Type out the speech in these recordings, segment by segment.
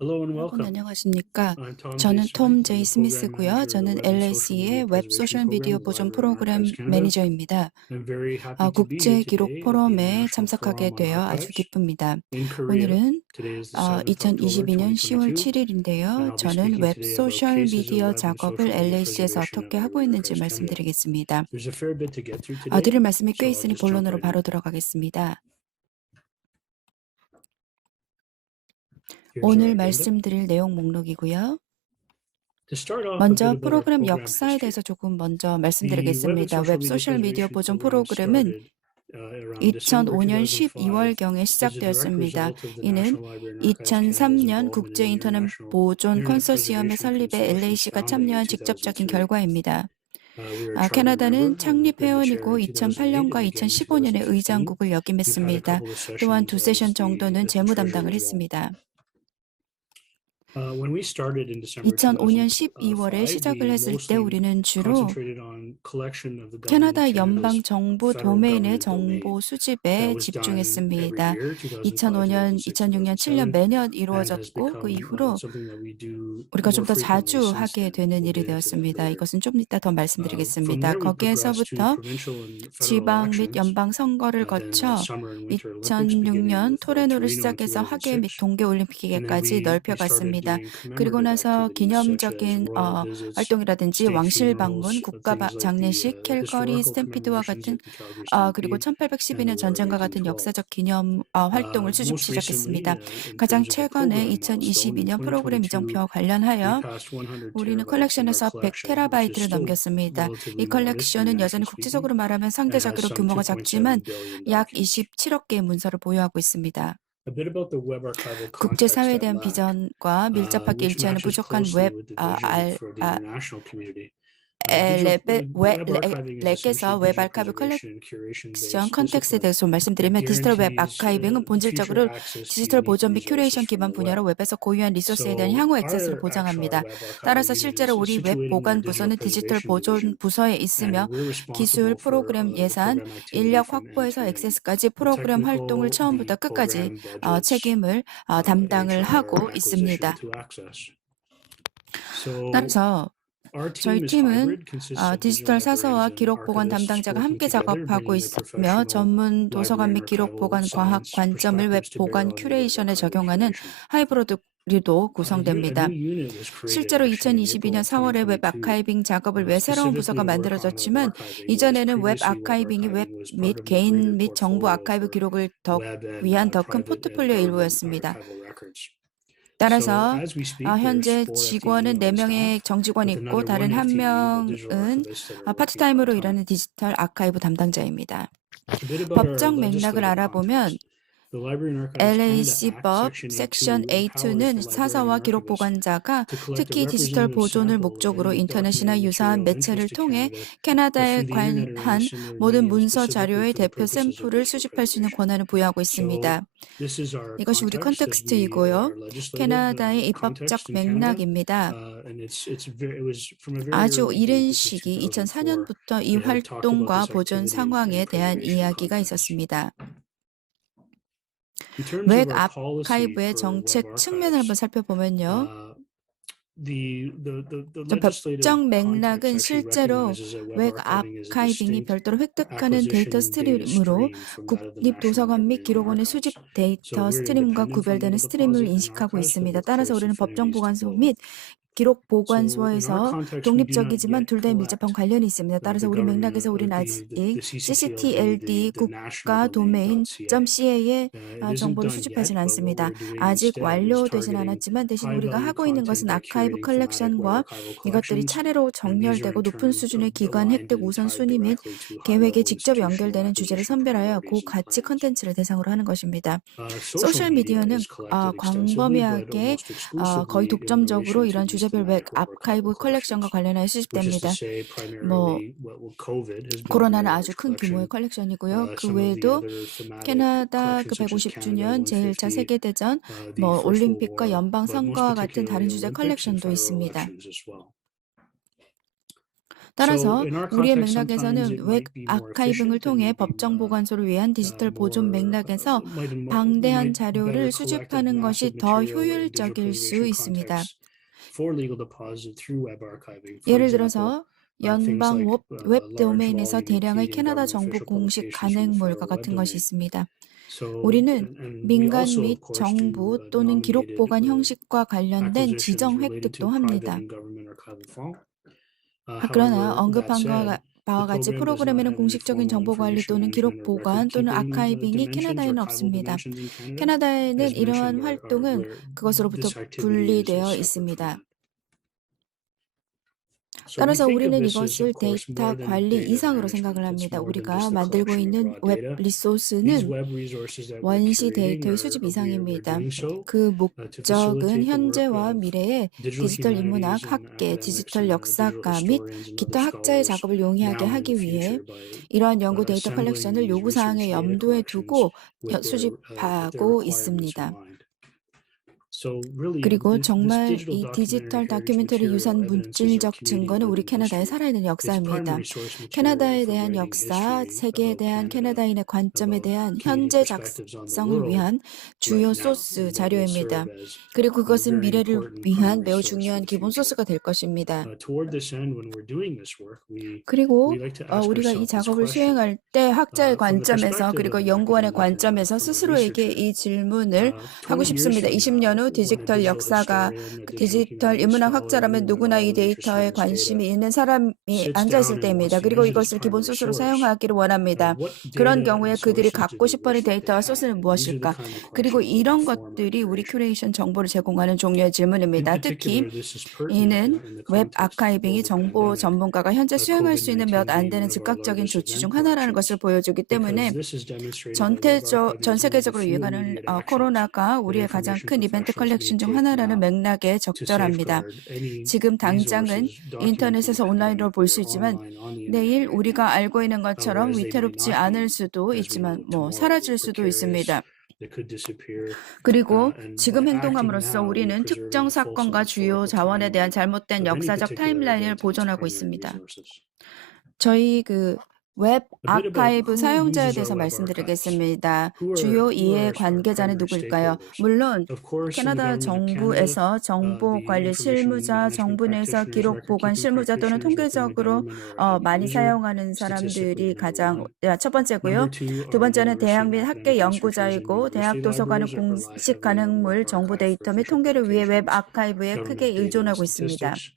Hello and 여러분 welcome. 안녕하십니까? I'm Tom J. 저는 Smith. 톰 I'm 제이 the program 스미스고요. manager of the 저는 Web and Social Media LAC의 웹 Preservation 소셜 미디어 Program at the 보존 Library and 프로그램 Archives Canada. 매니저입니다. I'm very happy to be here 국제 기록 today at the 포럼에 International 참석하게 Forum on 되어 아주 Archives 기쁩니다. in Korea. 오늘은 Today is the 7th October 2022년 10월 2022, and 7일인데요. I'll be 저는 speaking 웹 today about 소셜 cases of 미디어 web and 작업을 social media LAC에서 preservation at 어떻게 하고 Library and 있는지 Archives Canada. 말씀드리겠습니다. There's a fair bit to get through today, 드릴 말씀이 꽤 so I'll 있으니 just jump 본론으로 right 바로 in. 들어가겠습니다. Here's our 오늘 agenda. 말씀드릴 내용 목록이고요. To start off, a bit 먼저 about our 프로그램 program 역사에 history. 대해서 조금 먼저 The Web and 말씀드리겠습니다. Social 웹 Media 소셜 미디어 Preservation 보존 Program 프로그램은 started around December 2005년 2005 12월경에 as a direct 시작되었습니다. result of the 이는 National Library and Archives Canada's 2003년 involvement in 국제 the 인터넷 International 보존 Internet 컨소시엄의 Preservation 설립에 Consortium's LAC가 founding in 참여한 직접적인 2003. 결과입니다. We are a charter 캐나다는 member. We've 창립 been the chair 회원이고 in 2008 2008년과 and again in 2015년에 2015. 의장국을 We've had a 역임했습니다. couple of 또한 sessions 두 세션 as 정도는 the 재무 treasurer 담당을 as well. 했습니다. When we started in December 2005년 2005, 12월에 시작을 we 했을 때 mostly 우리는 주로 concentrated on collection of the government of 캐나다 Canada's 연방 정부 federal 도메인의 government domain. 정보 That 수집에 was done every 집중했습니다. year, 2005, 2005년, 2006, 2006년, 7년 2007, 매년 and has 이루어졌고 그 become 이후로 something that we do 우리가 more 좀 더 frequently 자주 since 하게 then. 되는 We'll 일이 get into that 되었습니다. later. 이것은 좀 이따 더 From 말씀드리겠습니다. there, we progressed to 거기에서부터 provincial and federal 지방 및 elections, 연방 선거를 then 거쳐 Summer and Winter Olympics, beginning 2006년 with 토레노를 Torino in 시작해서 하계 및 2006. 동계 And then 올림픽에까지 we started 넓혀갔습니다. doing 그리고 commemorative 나서 activities such as 기념적인 royal visits, 활동이라든지 state 왕실 방문, funerals, 국가 things like 장례식, the 캘거리 historical 스탬피드와 commemorations 같은 of the Calgary Stampede 그리고 and the 1812년 War of 전쟁과 같은 1812. 역사적 기념 활동을 수집 Most recently, 시작했습니다. in 가장 terms of a 최근에 program milestone, in 2022년 프로그램 2022, 이정표와 we 관련하여 passed 100 우리는 terabytes in our 컬렉션에서 collection, which is 100테라바이트를 still 넘겼습니다. 이 relatively modest 컬렉션은 여전히 internationally 국제적으로 speaking, 말하면 and has 상대적으로 some 규모가 작지만 2.7 billion 약 documents. 27억 개의 문서를 보유하고 있습니다. A bit about the web archival 국제사회에 context at 대한 LAC, 비전과 밀접하게 which 일치하는 matches 부족한 closely with the vision for the international community. Web archiving is 랩에서 essentially 웹 digital 아카이브 preservation and curation 컬렉션 based 컨텍스트에 discipline 대해서 좀 that 말씀드리면 디지털 웹 guarantees 아카이빙은 future 본질적으로 access to 디지털 unique 보존 및 resources 큐레이션 from 기반 the 분야로 web. 웹에서 고유한 리소스에 대한 So 향후 액세스를 our 보장합니다. web archival 따라서 unit 실제로 is 우리 웹 situated in our 보관 digital 부서는 디지털 preservation 보존 division, 부서에 and 있으며 we're 기술, responsible for 프로그램 the 예산, program activity 인력 from end 확보에서 to end. 액세스까지 The 프로그램 활동을 technical, 처음부터 the 끝까지 program budgets, 책임을 담당을 하고 HR, acquisition 있습니다. to access. So 따라서 our 저희 team is 팀은 hybrid, consists of digital 디지털 사서와 librarians and 기록 보관 archivists 담당자가 working 함께 together, 작업하고 bringing their 있으며 professional 전문 도서관 library 및 and 기록 archival 보관 과학 science 관점을 웹 perspectives to bear 보관 on the web 큐레이션에 archival 적용하는 curation. 하이브리드도 A 구성됩니다. new unit was created 실제로 actually in April 2022년 of 4월에 웹 2022, 아카이빙 작업을 위해 새로운 부서가 specifically to work on web 만들어졌지만 archiving, whereas 이전에는 웹 previously web 아카이빙이 웹 archiving was 및 part of the 개인 greater 및 정부 portfolio 아카이브 for 기록을 web and 위한 더 큰 private and 포트폴리오 government 일부였습니다. archival records. So 따라서 as we speak, there's 현재 4 직원은 FTE on 4명의 staff, 정직원이 with 있고 another 다른 1 한 FTE, the digital 명은 archivists that are working 파트타임으로 part-time. 일하는 디지털 아카이브 담당자입니다. A bit about our 법적 맥락을 legislative 알아보면 context. The Library and Archives Canada Act, LAC법 Section 섹션 A2, empowers A2는 the librarian 사서와 and 기록 archivist 보관자가 to collect a 특히 디지털 representative 보존을 sample of 목적으로 any 인터넷이나 documented 유사한 material of 매체를 interest to 통해 Canada, but 캐나다에 through the internet or 관한 any similar 모든 medium 문서 specifically 자료의 for the 대표 purposes of 샘플을 digital 수집할 수 있는 preservation. 권한을 부여하고 So 있습니다. this is our 이것이 우리 context as we 컨텍스트이고요. our legislative 캐나다의 입법적 context in Canada, 맥락입니다. and it was from a very 아주 early 이른 date, this was 시기 2004. 2004년부터 이 They had talked about 활동과 this 보존 activity 상황에 in 대한 preservation 이야기가 context. 있었습니다. In terms 웹 of our policy 아카이브의 for 정책 web 측면을 한번 archives, 살펴보면요. the 좀 legislative 법적 context 맥락은 actually 실제로 recognizes that web 웹 archiving is a 아카이빙이 distinct 별도로 획득하는 데이터 acquisition data 스트림으로 stream from that of the 국립 National 도서관 및 Library and 기록원의 Archives. 수집 So 데이터 we're 스트림과 independent from 구별되는 the 스트림을 deposit and 인식하고 archives, but 있습니다. with 따라서 close 우리는 법정 affinities to 보관소 both. 및 기록 So in our 보관소에서 context, we do not 독립적이지만 yet 둘 다에 밀접한 collect 관련이 있습니다. 따라서 the 우리 government, 맥락에서 우리는 아직 the CCTLD the national domain.ca. 국가도메인.ca의 It isn't 정보를 done 수집하진 yet, but what 않습니다. we're doing 아직 instead is 완료되진 targeting 않았지만 대신 high 우리가 value 하고 있는 것은 content by 아카이브 curating thematic web 컬렉션과 archival 이것들이 collections, 차례로 and these 정렬되고 are in 높은 turn 수준의 기관 aligned 획득 and tied 우선순위 및 directly to 계획에 high-level 직접 institutional 연결되는 주제를 acquisition 선별하여 그 priorities and 가치 plans. 컨텐츠를 대상으로 하는 것입니다. Social 소셜 media 미디어는 is collected extensively, but 광범위하게 almost exclusively 거의 in 독점적으로 relation to 이런 these 주제별 웹 thematic web 아카이브 archival 컬렉션과 collections, 관련하여 which is to 수집됩니다. say 뭐 primarily COVID has been a 코로나는 very 아주 large 큰 규모의 collection. 컬렉션이고요. 그 Some of the 외에도 other thematic 캐나다 그 collections such as Canada 150주년 제1차 150, 세계대전, the 뭐 First World 올림픽과 War, 연방 but most 선거와 같은 particularly 다른 주제 Olympics and 컬렉션도 federal 있습니다. elections as well. 따라서 in our 우리의 context, sometimes 맥락에서는 it 웹 might be more 아카이빙을 efficient and 통해 maybe 법정 보관소를 위한 디지털 보존 more 맥락에서 might 방대한 better 자료를 collect a 수집하는 것이 massive 더 material in digital 효율적일 수 preservation 있습니다. contexts for legal deposit through web archiving. For 예를 example, 들어서 things 연방 like 웹 large 도메인에서 volume 대량의 Canadian 캐나다 government 정부 official 공식 publications from the 간행물과 federal web 같은 것이 domain. 있습니다. So, 우리는 and we 민간 also, 및 of course, 정부 do 또는 기록 nominated 보관 형식과 관련된 acquisitions 지정 related 획득도 to private 합니다. and government archival fault. 그러나 However, that 언급한 said, 바와 the 같이 program does not 프로그램에는 have any 공식적인 formal 정보 관리 information 또는 기록 management or record 보관 또는 keeping 아카이빙이 dimensions, 캐나다에는 archival 없습니다. dimensions in Canada. 캐나다에는 As 이러한 mentioned, 활동은 그것으로부터 this activity is 분리되어 separate from 있습니다. that. So we 따라서 think of 우리는 this as, 이것을 of course, 데이터 more than 관리 data 이상으로 management. 생각을 It's 합니다. more than 우리가 just the 만들고 collection of 있는 raw 웹 data. These 리소스는 web resources that we're 원시 curating 데이터의 수집 we're 이상입니다. doing so 그 to 목적은 facilitate the work 현재와 of 미래의 digital 디지털 인문학, humanities and 학계, academics 디지털 and digital 역사가 및 historians and 기타 other 학자의 scholars 작업을 용이하게 now and in 하기 the 위해 future by 이러한 연구 데이터 assembling 컬렉션을 these 요구사항의 research data 염두에 collections 두고 with their 수집하고 requirements in 있습니다. mind. So really, 그리고 this 정말 digital 이 디지털 documentary heritage 다큐멘터리 material 유산 evidence is our 물질적 증거는 Canadian 우리 living 캐나다의 history. 살아있는 It's 역사입니다. primary source material 캐나다에 for 대한 writing 역사, history 세계에 about 대한 Canada, 캐나다인의 관점에 about 대한 Canadian 현재 perspectives on the 작성을 world 위한 right 주요 now, 소스 and that will 자료입니다. serve as 그리고 그것은 very 미래를 important 위한 primary 매우 source for 중요한 the 기본 future. 소스가 될 것입니다. Toward this end, when we're doing this work, we 그리고 like to ask 우리가 이 ourselves this 작업을 question. 수행할 때 학자의 From the 관점에서 perspective 그리고 of an 연구원의 academic and 관점에서 from a 스스로에게 researcher, 이 질문을 하고 20 years 싶습니다. from 20년 now, 후 when a 디지털 digital 역사가 historian, a digital 디지털 humanities 인문학 scholar, 학자라면 anyone 누구나 at 이 all interested 데이터에 in this data 관심이 있는 사람이 sits 앉아있을 down and wants 때입니다. to 그리고 use it as 이것을 기본 primary 소스로 source. 사용하기를 원합니다. What 그런 data 경우에 and 그들이 sources 갖고 do they 싶어하는 wish that they 데이터와 had? 소스는 And these are the 무엇일까? kind of 그리고 questions that 이런 inform our 것들이 우리 curation. 큐레이션 정보를 제공하는 종류의 In 질문입니다. 특히 particular, this is pertinent 이는 in the 웹 context of the 아카이빙이 global 정보 pandemic, 전문가가 현재 수행할 수 있는 몇 COVID-19 안 being 되는 one of our 즉각적인 largest 조치 중 event 하나라는 것을 collections, 보여주기 because 때문에 this has demonstrated that web archiving 전 is one of the 세계적으로 few 유행하는 immediate actions 코로나가 that 우리의 가장 information 큰 이벤트 professionals may 컬렉션 중 take 하나라는 now 맥락에 to 적절합니다. safeguard any 지금 당장은 resources documenting 인터넷에서 the 온라인으로 pandemic 볼 that 수 are 있지만 online on the 내일 internet right 우리가 now, 알고 있는 것처럼 whereas they may 위태롭지 not 않을 be, 수도 as we 있지만 know, tomorrow 사라질 수도 precarious, 있습니다. that could disappear. 그리고 And 지금 by acting 행동함으로써 now, we're 우리는 특정 preserving the fulsome 사건과 주요 historical 자원에 대한 timeline 잘못된 of any 역사적 particular 타임라인을 event and its 보존하고 primary 있습니다. resources. 저희 웹 A bit about 아카이브 who 사용자에 uses our 대해서 web archives. 말씀드리겠습니다. Who 주요 are 이해 our 관계자는 primary 누구일까요? stakeholders? 물론 Of course, in the 캐나다 government of Canada, 정부에서 정보 the 관리 information 실무자, management 정부 내에서 practitioners, 기록 record 보관 keeping 실무자 또는 practitioners within the 통계적으로 government are a heavy 많이 user, 사용하는 statistically 사람들이 number 가장 one. 첫 번째고요. Number two 두 are 번째는 대학 university 및 and 학계 academic researchers and 연구자이고 대학 university 도서관은 libraries that rely 공식 heavily on the 가능물, web 정보 archive 데이터 for 및 official 통계를 위해 웹 publications, 아카이브에 크게 government data and 의존하고 있습니다. statistics.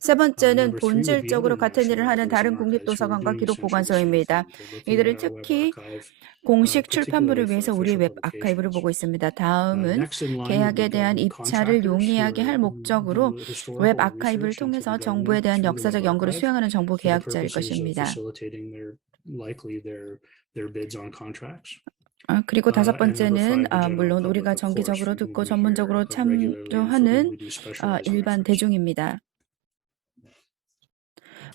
세 번째는 Number three would be other 본질적으로 같은 일을 national 하는 libraries 다른 and archives who are 국립도서관과 doing essentially the same 기록보관소입니다. thing. They're looking 이들은 at our web 특히 archive, 공식 particularly 출판물을 for 위해서 우리 official 웹 아카이브를 publications. 보고 있습니다. 다음은 Next in line would 계약에 be 대한 government 입찰을 contractors who 용이하게 할 do 목적으로 웹 historical 아카이브를 research into 통해서 the 정부에 government 대한 through the 역사적 web 연구를 archive 수행하는 정보 for the 계약자일 purposes of 것입니다. facilitating their bids on contracts. 그리고 다섯 And number 번째는 five, the general 물론 public, 우리가 of course, 정기적으로 from whom 듣고 we hear 전문적으로 regularly and 참조하는 for whom we do specialized 일반 reference. 대중입니다.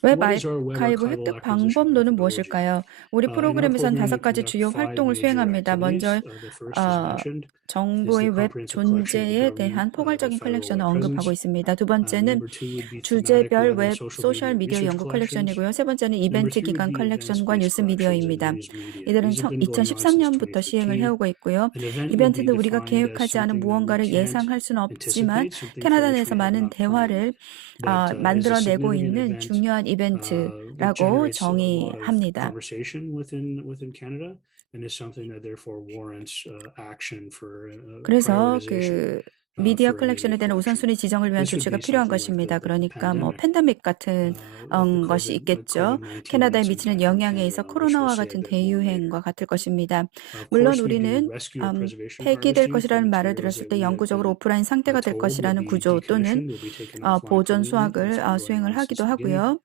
웹 What is our web 아카이브 archival 획득 acquisition 방법론은 methodology? 무엇일까요? 우리 In our 프로그램에선 program, we 5가지 conduct 주요 5 활동을 major 수행합니다. 먼저 activities. The first, as mentioned, is 정부의 the 웹 comprehensive collection of the 존재에 대한 government 포괄적인 federal 컬렉션을 web presence. 언급하고 있습니다. 두 번째는 Number two would be thematic 주제별 web and 웹 social 소셜 미디어 media research 연구 collections. 컬렉션이고요. 세 번째는 Number 이벤트 three would 기간 be 컬렉션과 events-based 뉴스 collections and 미디어입니다. news media. 이들은 These have been going on since 2013년부터 시행을 2015. 해오고 있고요. An event would be 이벤트는 우리가 defined as 계획하지 않은 something that we 무언가를 can't 예상할 수는 없지만 anticipate, something for 캐나다 which 내에서 we have 많은 not planned, 대화를 but is a 만들어내고 significant 있는 event 중요한 that 이벤트라고 generates a lot of 정의합니다. conversation within Canada and is something that therefore warrants action for 그래서 prioritization 미디어 for 컬렉션에 immediate 대한 collection. 우선순위 지정을 위한 This would 조치가 be 필요한 something like 것입니다. the 그러니까 pandemic, 팬데믹 같은 the 것이 the 있겠죠. COVID-19 캐나다에 and its 미치는 impact on 영향에 Canada, 있어 on which we'll 코로나와 say a 같은 bit more later. 대유행과 같을 것입니다. Of 물론 course, we do 우리는 rescue or preservation 폐기될 harvesting for 것이라는 말을 materials 들었을 that 때 we have 영구적으로 been 오프라인 상태가 될 told will 것이라는 be 구조 또는 decommissioned, will be taken offline 보존 permanently. 수확을 That's been going 수행을 on since 하기도 the beginning. 하고요.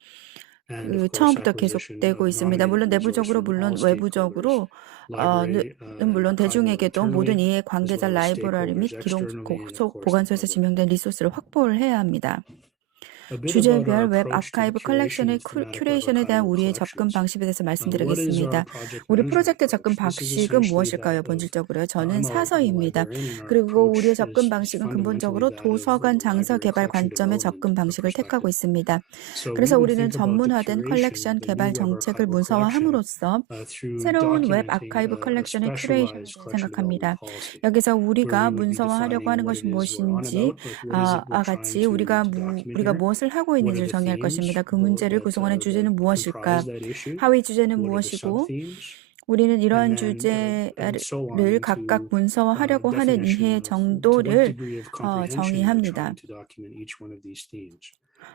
And of course, 처음부터 acquisition 계속되고 of 있습니다. nominated 물론 resource 내부적으로 from 물론 all stakeholders, 외부적으로 library 물론 and archival 대중에게도 모든 internally, 이해 as 관계자 well as 라이브러리 및 stakeholders 기록 externally, and of course the 보관소에서 public. 지명된 리소스를 확보를 해야 합니다. a bit about our 주제별 웹 approach to the 아카이브 curation 컬렉션의 of thematic web 큐레이션에 대한 archival 우리의 접근 collections. 방식에 대해서 What is our 말씀드리겠습니다. project 우리 management 프로젝트 접근 approach? This is 방식은 essentially 무엇일까요? that of 본질적으로요. 저는 I'm a 사서입니다. librarian, and our 그리고 우리의 approach 접근 is 방식은 fundamentally 근본적으로 that of 도서관 a 장서 library 개발 collection 관점의 development 접근 방식을 택하고 perspective. 있습니다. So we 그래서 would 우리는 think about the 전문화된 curation of 컬렉션 the 개발 new web 정책을 archival collection 문서화함으로써 through 새로운 웹 documenting 아카이브 a 컬렉션의 큐레이션에 specialized 대해 collection development 생각합니다. policy, 여기서 where 우리가 we would be 문서화하려고 defining 하는 what 것이 it is we're on 무엇인지 about, like what is it we're trying 같이 우리가 to document 우리가 here, 무엇을 하고 what are 있는지를 the 정의할 themes 것입니다. 그 문제를 that 구성하는 주제는 무엇일까? comprise that issue, 하위 주제는 what are the 무엇이고 sub-themes, 우리는 and 이러한 then and so on 주제를 각각 into 문서화하려고 하는 이해의 definition of to what 정도를 degree of comprehension we're 정의합니다. trying to document each one of these themes.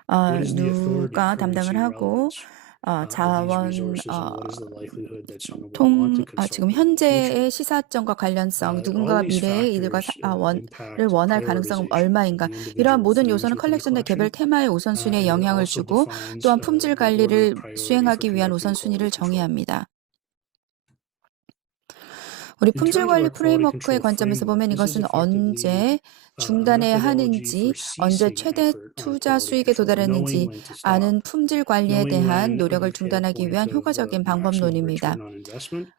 What is the authority, 누가 담당을 currency, 하고 relevance of these 자원 resources, and what is the likelihood that someone will want to consult 지금 them in the future? 현재의 시사점과 관련성, All 누군가가 these 미래의 이들과 factors 를 impact 원할 가능성은 prioritization of 얼마인가? the 이러한 individual 모든 themes 요소는 within the 컬렉션 내 개별 collection, 테마의 우선순위에 and it 영향을 also 주고 defines 또한 품질 the order of 관리를 priority for 수행하기 위한 conducting 우선순위를 quality control. 정의합니다. 우리 In 품질 terms of 관리 our quality 프레임워크의 control 관점에서 보면 framework, this is 이것은 언제 effectively a 중단해야 methodology 하는지, for 언제 ceasing 최대 effort on 투자 quality 수익에 control, knowing 도달했는지 when to stop, 아는 품질 관리에 knowing 대한 when 노력을 to hit a 중단하기 point 위한 of 효과적인 maximum 방법론입니다. return on investment.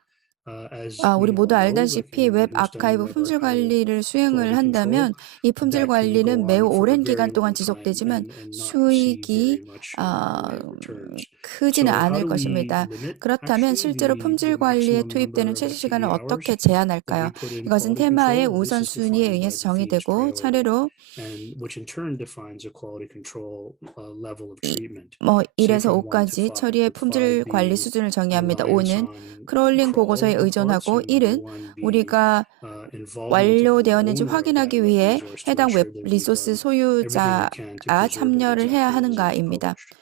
As 우리 we 모두 all know, like 알다시피 웹 anyone who's done 아카이브 web 품질 archival 관리를 수행을 quality 한다면 control, 이 품질 that can go 관리는 매우 on for a 오랜 very 기간 동안 long time 지속되지만 and not see 수익이 very much in the way of returns. 크지는 So how 않을 do we 것입니다. limit 그렇다면 actually 실제로 품질 the 관리에 maximum 투입되는 number of 채식 시간을 FTE 어떻게 hours that 제한할까요? we put in 이것은 quality 테마의 control? Well, this is 우선순위에 defined by 의해서 the theme's 정의되고 priority, 차례로 and which in turn defines a quality control level of 이, treatment. 1에서 Say from 1 to 5까지 5, 처리의 with 5 품질 관리 being 수준을 정의합니다. reliance 5는 on 크롤링 보고서에 crawl reports, 의존하고 and number 1은 1 being 우리가 involvement of the 완료되었는지 owner of that 확인하기 web 위해 resource to 해당 make 웹 sure that we've 리소스 done everything we 소유자가 can to preserve it 참여를 해야 exactly as it was 하는가입니다. published.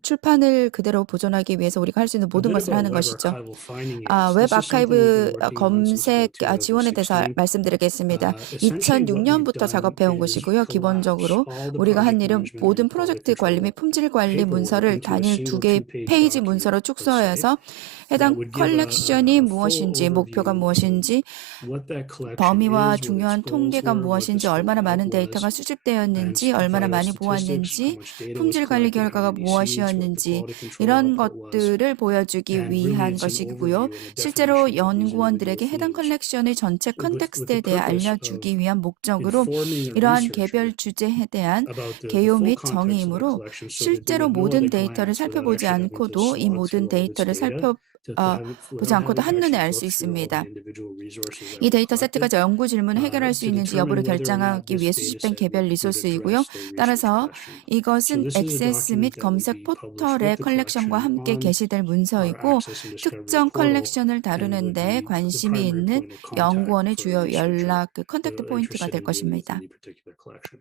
출판을 그대로 보존하기 위해서 우리가 할 수 있는 A 모든 bit 것을 about 하는 web 것이죠. archival finding 웹 aids. This is something we've 아카이브 been working on since 검색 about 지원에 대해서 2016. 말씀드리겠습니다. Essentially what we've 2006년부터 done 작업해온 is 것이고요. collapse 기본적으로 all the 우리가 한 project 일은 management 모든 and quality 프로젝트 관리 및 control 품질 관리 paperwork 문서를 into a 단일 single 2개의 two-page 페이지 document, 문서로 let's say, 축소해서 that 해당 would give 컬렉션이 a full 무엇인지, 목표가 overview of 무엇인지, what that collection 범위와 is, what its 중요한 goals 통계가 were, what the 무엇인지, scope 얼마나 of 많은 it 데이터가 was, and 수집되었는지, 얼마나 vital 많이 statistics, how 보았는지, much data was 품질 관리 collected, how 결과가 many seeds, what the 무엇이었는지, quality control 이런 output was, 것들을 보여주기 and really 위한 it's an 것이고요. overview and a 실제로 definition of these individual 연구원들에게 해당 themes. 컬렉션의 전체 With the 컨텍스트에 대해 purpose 알려주기 of 위한 목적으로 informing a 이러한 researcher 개별 주제에 대한 about the 개요 full 및 context of that 정의이므로 collection so that they 실제로 would know 모든 at a 데이터를 glance without 살펴보지 actually having to 않고도 이 slog 모든 through all of its 데이터를 data, 보지 without 않고도 having to 한눈에 actually 알 look 수 through all the 있습니다. individual resources that 이 were 데이터 세트가 collected 연구 질문을 해결할 수 to 있는지 determine 여부를 whether or not 결정하기 this 위해 data 수집된 set 개별 would 리소스이고요. address their research 따라서 question. So 이것은 this is a 액세스 및 document that would 검색 be published 포털의 with the 컬렉션과 collection 함께 on 게시될 our 문서이고 Access and Discovery 특정 portal 컬렉션을 and would 다루는데 be the 관심이 primary 있는 point of contact 연구원의 for a 주요 researcher 연락, 컨택트 포인트가 interested 될 in dealing with 것입니다. any particular collection.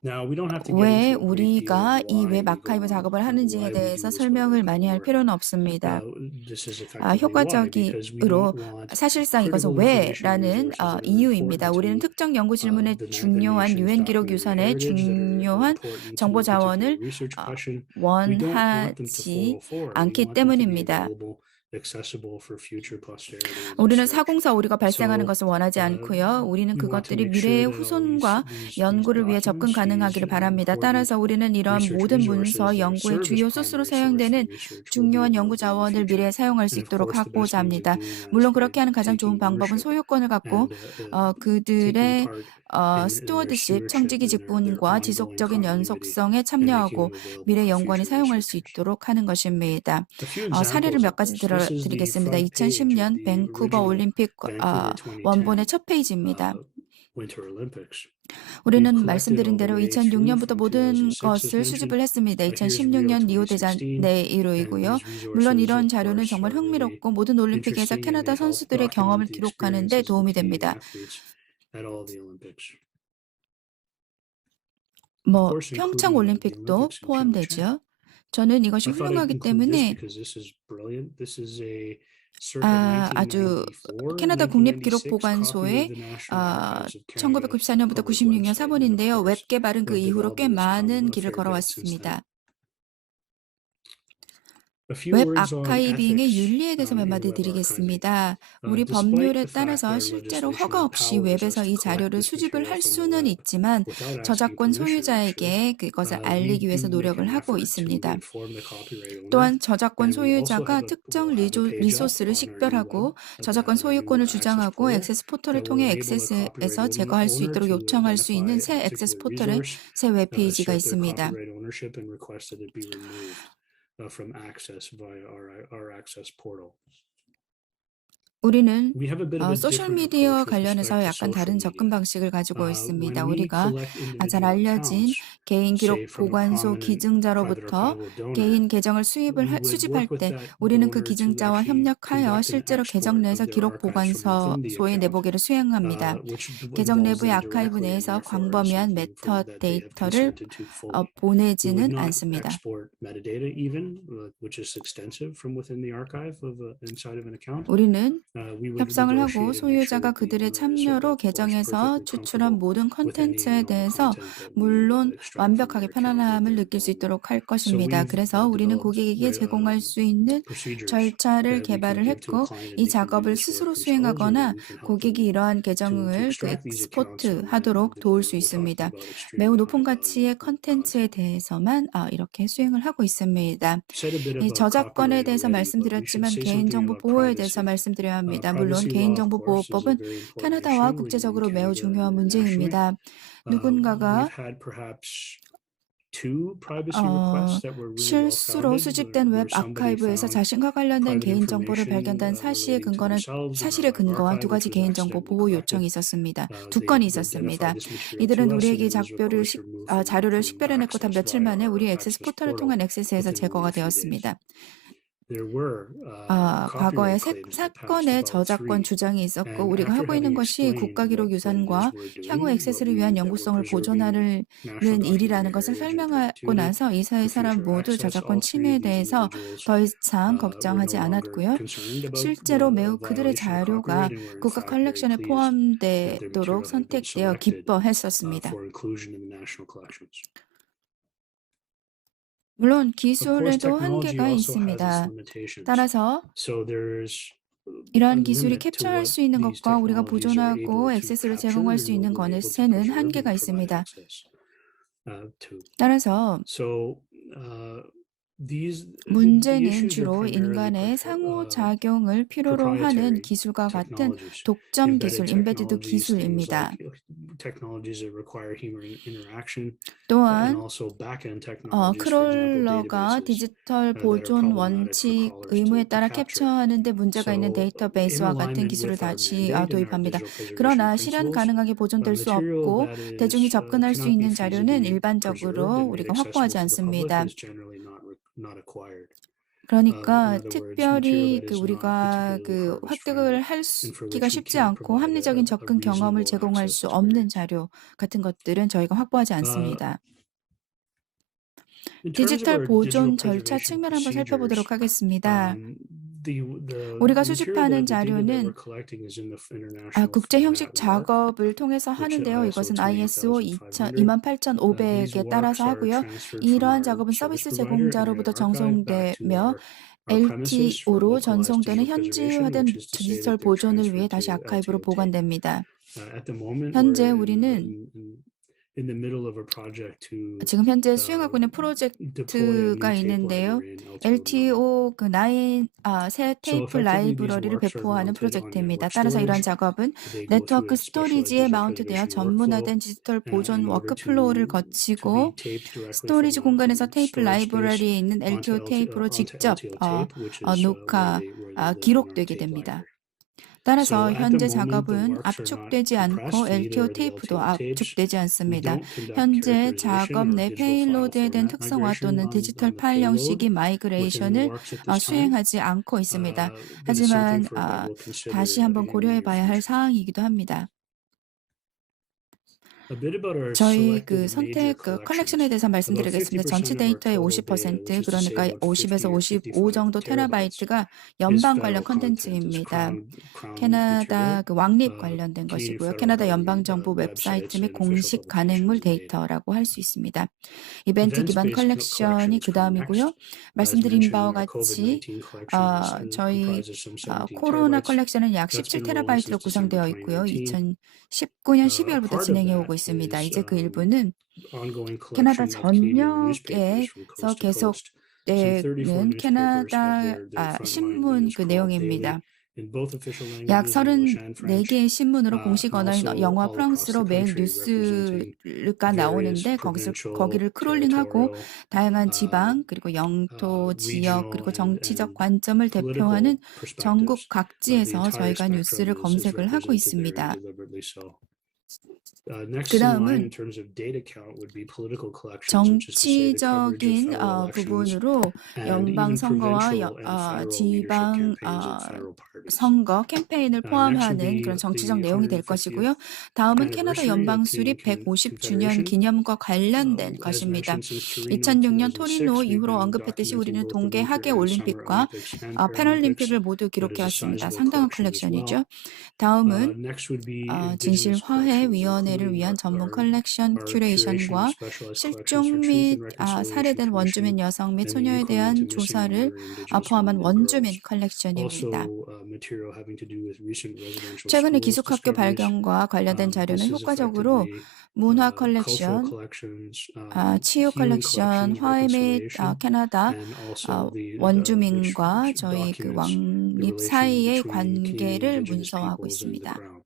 Now, we don't have to get 왜 into a great deal 우리가 of 이 why 웹 we go 아카이브 on 작업을 and 하는지에 why we 대해서 do this web 설명을 많이 archival 할 work. 필요는 없습니다. This is effectively why, because we 효과적으로 don't want 사실상 이것은 critical information 왜라는 resources that are important 이유입니다. 우리는 to 특정 연구 질문의 the 중요한 nation's 유엔 기록 documentary 유산의 heritage that are 중요한 important to 정보 a particular 자원을 research question. We don't want them to 원하지 fall forward. We 않기 want them to be 때문입니다. available, accessible for future posterity and 우리는 research. 사공사 오류가 발생하는 So 것을 원하지 않고요. 우리는 we want to 그것들이 make 미래의 sure that all 후손과 these 연구를 위해 접근 documents, 가능하기를 these 바랍니다. important 따라서 우리는 이러한 research 모든 resources 문서, that 연구의 serve as 주요 primary 소스로 source for 사용되는 research will be 중요한 연구 available in the 자원을 future. 미래에 사용할 수 And of 있도록 course, the best 하고자 means of 합니다. doing that is 물론 by 그렇게 하는 가장 좋은 taking 방법은 ownership 소유권을 갖고 and taking 그들의 part in their 스튜어드십, stewardship 청지기 and their 직분과 ongoing 지속적인 continuity 연속성에 and making 참여하고 them available 미래 for 연구원이 future 사용할 수 researchers. 있도록 하는 것입니다. A few 사례를 examples 몇 of 가지 this. This is the 들어드리겠습니다. front page of 2010년 the 밴쿠버 original 올림픽 Vancouver 원본의 2010 첫 페이지입니다. Winter Olympics. 우리는 We've collected 말씀드린 all the 대로 way through 2006년부터 from 모든 2006 as 것을 mentioned. 수집을 했습니다. Here's Rio 2016년 리오 2016 대잔의 and 이루이고요. these 물론 resources, 이런 of 자료는 course, 정말 are really 흥미롭고 모든 올림픽에서 interesting and 캐나다 they help 선수들의 경험을 document the 기록하는 데 experiences of 도움이 the Canadian 됩니다. athletes at all the Olympics. Of 뭐 course, 평창 including the 올림픽도 Olympics in Pyeongchang. 포함되죠. 저는 이것이 I thought I'd 훌륭하기 include this 때문에 because this is brilliant. This is a circa 아주 1994, 캐나다 1996 copy of 국립기록보관소의 the National Archives of Canada 1994년부터 public 96년 website. And of 사본인데요. 웹 course, 개발은 그 web 이후로 꽤 development has come 많은 a 길을 fair bit since then. 걸어왔습니다. A few 웹 words on 아카이빙의 ethics 윤리에 대해서 몇 in 마디 web archiving. 드리겠습니다. 우리 Despite 법률에 the fact that 따라서 our 실제로 legislation 허가 없이 empowers us 웹에서 to 이 collect 자료를 this 수집을 material 할 from the 수는 web 있지만 without asking 저작권 permission, actually, 소유자에게 그것을 we 알리기 위해서 do make 노력을 an 하고 effort to 있습니다. inform the copyright owner, 또한 저작권 and we also 소유자가 have 특정 we'll have a page up 리소스를 on our new web, 식별하고 저작권 our new 소유권을 access 주장하고 portal 액세스 포털을 that will 통해 enable the copyright 액세스에서 제거할 수 owner 있도록 to 요청할 수 있는 identify a 새 액세스 particular 포털의 resource, 새 웹페이지가 assert their 있습니다. copyright ownership, and request that it be removed from access via our access portal. 우리는 We have a bit of a different 소셜미디어 approach with 관련해서 respect to 약간 social 다른 접근 media. 방식을 가지고 있습니다. When we 우리가 collect 잘 individual 알려진 accounts, 개인 say 기록 from a 보관소 prominent private 기증자로부터 archival donor, 개인 계정을 we would 수집할 work with 때 that 우리는 그 donor to 기증자와 actually 협력하여 conduct an 실제로 계정 export 내에서 of their 기록 archives from within the 보관소에 account, 내보기를 수행합니다. which 계정 involves 내부의 them 아카이브 directly and 내에서 therefore is 광범위한 something 메타 that they have 데이터를 consented to fully. We would 보내지는 not 않습니다. export metadata even, which is extensive from within the archive of inside of an account. 우리는 We would 협상을 하고 negotiate and make sure 소유자가 that the 그들의 owner is, 참여로 of course, 계정에서 perfectly 추출한 comfortable 모든 with any 콘텐츠에 대해서 content that we 물론 extract from 완벽하게 their account at 편안함을 their 느낄 수 involvement. 있도록 할 So 것입니다. we've 그래서 우리는 developed 고객에게 제공할 수 있는 procedures 절차를 that we can 개발을 give to a 했고 client, and 이 they can do 작업을 this 스스로 work themselves, or 수행하거나 we can help 고객이 them 이러한 to 계정을 extract these accounts, 엑스포트 and 하도록 도울 수 we're talking 있습니다. about 매우 extremely 높은 high 가치의 value 컨텐츠에 content. 대해서만 이렇게 수행을 하고 있습니다. Said a bit 이 about 저작권에 copyright 대해서 already, but we should 말씀드렸지만 say something 개인정보 about 보호에 대해서 privacy. 말씀드려야 합니다. 물론 Privacy law, of 개인정보 course, is a 보호법은 very important 캐나다와 issue in 국제적으로 매우 Canada and 중요한 internationally. 문제입니다. 누군가가 We've had perhaps two privacy requests that were really well 실수로 founded, 수집된 where 웹 somebody 아카이브에서 found 자신과 관련된 private 개인정보를 information 발견한 사실에 relating to themselves in our 사실에 web 근거한 두 archive, which 가지 was 개인정보 accidentally 보호 요청이 collected. 있었습니다. 두 They 건이 identified 있었습니다. this material 이들은 to us, and 우리에게 it was of course removed 자료를 from 식별해냈고 단 access 며칠 via 만에 our 우리 액세스 access 포털을 portal 통한 액세스에서 within 제거가 only a few days. 되었습니다. There were 과거에 copyright claims that passed 사건의 about 저작권 3, 주장이 있었고 and 우리가 after 하고 있는 having 것이 explained 국가기록 what it is 유산과 we're 향후 doing, 액세스를 위한 that we're 영구성을 preserving 보존하는 national 일이라는 documentary 것을 heritage in 설명하고 perpetuity 나서 이 사회 for 사람 future 모두 access, 저작권 all three 침해에 of these 대해서 individuals 더 이상 were 걱정하지 no longer 않았고요. concerned about 실제로 the 매우 그들의 violation of 자료가 copyright, and were in 국가 fact very 컬렉션에 pleased that their 포함되도록 material had been 선택되어 selected 기뻐했었습니다. for inclusion in the national collections. 물론 Of course, 기술에도 technology 한계가 also has its 있습니다. limitations. 따라서 So there's a 이러한 기술이 limit to 캡처할 what 수 있는 these 것과 우리가 technologies are able 보존하고 to 액세스를 capture 제공할 and 수 있는 what we're able to 것에는 preserve 한계가 and provide 있습니다. access to. 따라서 So the 문제는 issues are 주로 primarily 인간의 상호작용을 필요로 하는 proprietary 기술과 같은 technologies, 독점 embedded 기술, 임베디드 technologies, things 기술입니다. like technologies that require human interaction, and 또한 also back-end technologies, for example, 크롤러가 databases 디지털 that are 보존 problematic for 원칙 crawlers 의무에 to 따라 capture. 캡처하는 데 문제가 있는 So, in 데이터베이스와 같은 alignment 기술을 with our 다시 mandate and our 도입합니다. digital preservation 그러나 실현 principles, 가능하게 보존될 수 material 없고 that 대중이 is 접근할 수 cannot be 있는 자료는 feasibly preserved 일반적으로 and made 우리가 확보하지 accessible to the public 않습니다. is generally not acquired. 그러니까 In other words, material 특별히 that is not 우리가 particularly 획득을 harvest-friendly and for 하기가 which we 쉽지 can't 않고 provide 합리적인 a 접근 경험을 reasonable 제공할 access 수 없는 experience. 자료 같은 것들은 저희가 확보하지 않습니다. In terms of 디지털 our digital 보존 절차 preservation 측면을 한번 procedures, 살펴보도록 하겠습니다. the 우리가 material 수집하는 the data that 자료는 we're collecting is in the international 국제 형식 format WARC, 작업을 통해서 which 하는데요. ISO 이것은 ISO 28500. 28500에 These 따라서 WARCs are 하고요. transferred from 이러한 our 작업은 service 서비스 provider and 제공자로부터 our archive back to 전송되며 our premises for LTO로 localized 전송되는 digital preservation, 현지화된 which is to say 디지털 that they're 보존을 위해 transferred 다시 to 아카이브로 LTO tape. 보관됩니다. At the moment, 현재 we're 우리는 in the middle of a project to 지금 현재 수행하고 있는 deploy a 프로젝트가 new tape 있는데요. library in LTO 9. 새 So 테이프 effectively, these 라이브러리를 WARCs are 배포하는 mounted on 프로젝트입니다. network 따라서 이러한 storage. 작업은 They go through 네트워크 a specialized 스토리지에 digital 마운트되어 preservation workflow 전문화된 디지털 보존 in order 워크플로우를 to 거치고 be taped directly 스토리지 from 공간에서 the 테이프 storage space 라이브러리에 있는 onto LTO 테이프로 onto 직접 LTO tape, which is 녹화, where they live in our 기록되게 tape 됩니다. library. 따라서 So at the 현재 moment, the 작업은 WARCs are not 압축되지 않고 compressed, neither LTO are the 테이프도 LTO tapes. 압축되지 We 않습니다. don't conduct 현재 characterization 작업 or 내 digital file 페일로드에 대한 format 특성화 migration 또는 on 디지털 the 파일 payload 형식이 within the 마이그레이션을 WARCs at this time. 수행하지 않고 있습니다. But it's 하지만 something that we'll consider 다시 in 한번 the 고려해 near 봐야 할 future. 사항이기도 합니다. A bit about our 저희 selected 그 major 선택 컬렉션에 collections. 대해서 About 말씀드리겠습니다. 전체 50% of our 데이터의 total data, 50% which is to say 그러니까 about 50에서 50 or 55 정도 55 terabytes, 테라바이트가 is 연방 관련 federal content, is 콘텐츠입니다. crown 캐나다 material, 그 왕립 관련된 Canadian 것이고요. federal 캐나다 government 연방정부 웹사이트 websites 및 and official 공식 간행물 publications and data. 데이터라고 할 수 있습니다. 이벤트 기반 Events-based 컬렉션이 collections 그 come 다음이고요. next. As 말씀드린 바와 mentioned, our 같이 COVID-19 collection 저희 comprises some 17 코로나 terabytes. 컬렉션은 약 That's 17 been rolling since 테라바이트로 December 구성되어 있고요. 2019. 2019년 A 12월부터 part of 진행해 오고 that 있습니다. is 이제 그 일부는 ongoing 캐나다 collection of Canadian newspapers from 전역에서 coast to coast. Some 34 계속되는 newspapers have 캐나다 their frontline 신문 news 그 called daily 내용입니다. in both official 약 languages, English and French, 34개의 신문으로 공식 and 언어인 also 영어와 all across 프랑스로 the 매일 country, representing 뉴스가 various 나오는데 provincial, 거기를 크롤링하고 territorial, 다양한 uh, 지방 그리고 영토, 지역 regional, 그리고 정치적 and 관점을 대표하는 political 전국 perspectives of the 각지에서 entire 저희가 뉴스를 spectrum is 검색을 하고 represented therein 있습니다. deliberately so. Next 그 in line in 다음은 terms of data count would be political collections, which is to say the coverage of 정치적인 federal elections 부분으로 and 연방 even 선거와 provincial and federal leadership 지방 campaigns of federal parties. 선거 캠페인을 Next would 포함하는 be 그런 정치적 the 내용이 될 150th 것이고요. 다음은 캐나다 anniversary 연방 of 수립 Canadian 150주년 Confederation. 기념과 관련된 As 것입니다. mentioned, since Torino 2006년 2006, 토리노 we've 이후로 been 언급했듯이 documenting 우리는 both the 동계 Winter 하계 and Summer 올림픽과 Olympics and Paralympics. 패럴림픽을 모두 That 기록해 is a 왔습니다. sizable 상당한 collection as well. 컬렉션이죠. 다음은 Next would be 진실 Indigenous 화해 collections, 위원회를 including 위한 전문 our 컬렉션 curation of 큐레이션과 specialized collections 실종 for truth 및 and reconciliation 살해된 원주민 commission 여성 및 and the 소녀에 inquiry 대한 into missing and 조사를 murdered Indigenous 포함한 women and 원주민 girls. 컬렉션입니다. Also, material having to do with recent residential 최근의 schools 기숙학교 discoveries. 발견과 관련된 자료는 This is 효과적으로 effectively 문화 cultural 컬렉션, collections, 치유 healing 컬렉션, collections, 화해 및 reconciliation, 캐나다 and also the which 원주민과 저희 그 documents the 왕립 relation 사이의 between Canadian 관계를 Indigenous 문서화하고 peoples and the 있습니다. Crown.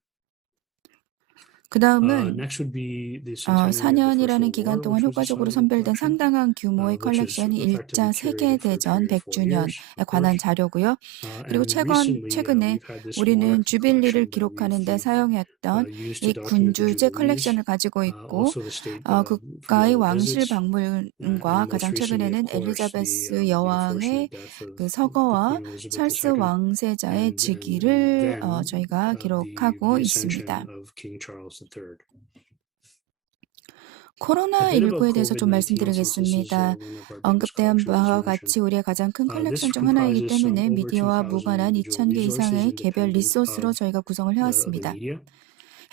그 다음은 Next would be the centenary of the First 4년이라는 World 기간 War, 동안 which was a 효과적으로 sizable 선별된 collection, 상당한 규모의 which is 컬렉션이 effectively 1차 curated for a 세계대전 period of 4 years, 100주년에 of 관한 course. 자료고요. 그리고 And recently, 최근에 we've had this 우리는 monarchy 주빌리를 collection that 기록하는 데 we've 사용했던 used 이 to document the 군주제 jubilees. 컬렉션을 가지고 있고 Also the state 국가의 royal 왕실 visits, 박물관과 and most 가장 recently, 최근에는 of course, 엘리자베스 the 여왕의 unfortunate death of 그 the 서거와 Queen Elizabeth 찰스 II, 왕세자의 and 즉위를 then 저희가 기록하고 the 있습니다. ascension of King Charles III. 코로나19에 대해서 좀 COVID-19, since this is 말씀드리겠습니다. one of our biggest 언급된 collections, as 바와 mentioned. 같이 우리의 가장 큰 This 컬렉션 중 하나이기 comprises some 때문에 over 미디어와 2,000 무관한 individual 2,000개 resources 이상의 개별 independent 리소스로 of 저희가 구성을 the 해왔습니다. media.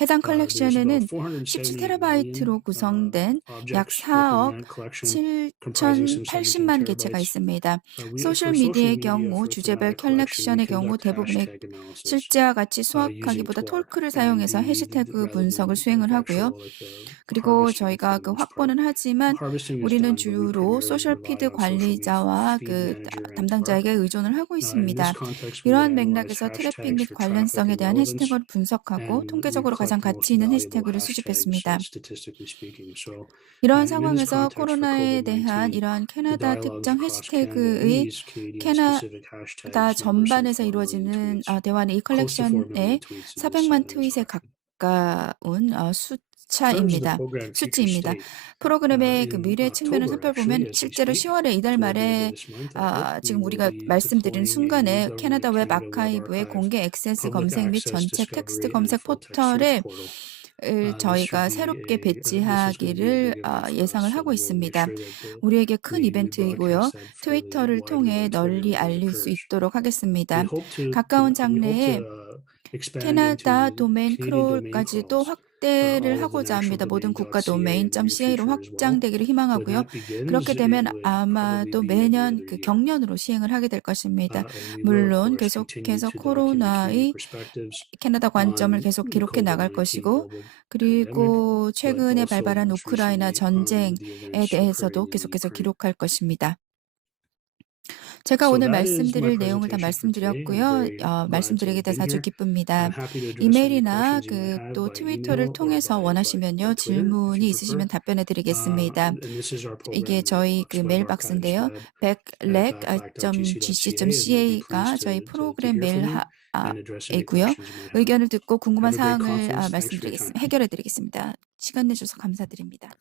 해당 There's about 컬렉션에는 470 17테라바이트로 million 구성된 약 objects 4억 within that collection, comprising some 17 7,080만 개체가 terabytes. 있습니다. For 소셜 social 미디어의 media, 경우 for 주제별 thematic collection, we 컬렉션의 경우 conduct 대부분의 hashtag analysis 실제와 같이 using 수학하기보다 TWARC 톨크를 and 사용해서 해시태그 rather 분석을 than 수행을 하고요. actual 그리고 harvesting 저희가 for the 그 most part. 확보는 하지만 Harvesting is 우리는 done, but we 주로 primarily 소셜 rely 피드 on social 관리자와 feed 그 manager and 담당자에게 TWARC. 의존을 하고 In 있습니다. this context, we would 이러한 analyze 맥락에서 트래픽 hashtags 및 for traffic 관련성에 and 대한 relevance, 해시태그를 분석하고 and we 통계적으로 가장 collect the 가치 most 있는 valuable 해시태그를 hashtags, 수집했습니다. statistically speaking. So, 이러한 and in this 상황에서 context for 코로나에 대한 COVID-19, 이러한 the 캐나다 dialogues 특정 across Canada and 해시태그의 these Canadian-specific 캐나다 hashtags number some 전반에서 4 million 이루어지는 tweets, 대화는 이 close to 4 컬렉션의 million tweets in 400만 this 트윗에 record. 가까운 In terms of the 숫자입니다. program future 수치입니다. state, 프로그램의 그 in 미래 측면을 October, 살펴보면 actually, as we 실제로 speak, 10월에 이달 toward the end 말에 of this month, I hope, we 지금 will 우리가 be 말씀드린 deploying a new 순간에 government 캐나다 웹 Canada Web 아카이브의 Archive 공개 액세스 public 검색 및 access 전체 텍스트 discovery and 검색 full text search 포털에 portal. 을 This should 저희가 be 새롭게 this is going to be a 배치하기를 big event for 예상을 us, 하고 and we'll make 있습니다. sure that 우리에게 큰 we 이벤트이고요. broadcast that fairly 트위터를 widely 통해 on Twitter 널리 when it 알릴 수 occurs. 있도록 하겠습니다. We hope to 가까운 we hope 장래에 to expand 캐나다 into 도메인 Canadian domain 크롤까지도 crawls, 확대를 all of the 하고자 합니다. national 모든 국가 domain.ca in the near 도메인.ca로 future as well. 확장되기를 When 희망하고요. that begins, 그렇게 it 되면 would probably 아마도 be every 매년 other 그 year. 경년으로 시행을 하게 될 것입니다. And we will, of 물론 course, continue 계속해서 to document 코로나의 Canadian perspectives 캐나다 관점을 on 계속 the 기록해 나갈 COVID-19 것이고 global pandemic, 그리고 but 최근에 also 발발한 most 우크라이나 recently on 전쟁에 the events 대해서도 occurring in 계속해서 Ukraine. 기록할 것입니다. 제가 So 오늘 that is my 말씀드릴 내용을 다 presentation for today. I'm 말씀드렸고요. very glad to 말씀드리게 have 돼서 been 아주 here. 기쁩니다. I'm happy to address any 이메일이나 questions you 그 might have 또 by 트위터를 email or 통해서 by 원하시면요. Twitter if 질문이 you 있으시면 prefer. 답변해 드리겠습니다. And this is our 이게 program 저희 그 mailbox, 메일 Web Archives 박스인데요. Web beclec.gc.ca가 and we'll be 저희 pleased 프로그램 to 메일 hear from you and address any 이고요. questions you might have. 의견을 듣고 궁금한 Have a great 사항을 conference. Thanks for your time. 해결해 드리겠습니다. 시간 내주셔서 감사드립니다.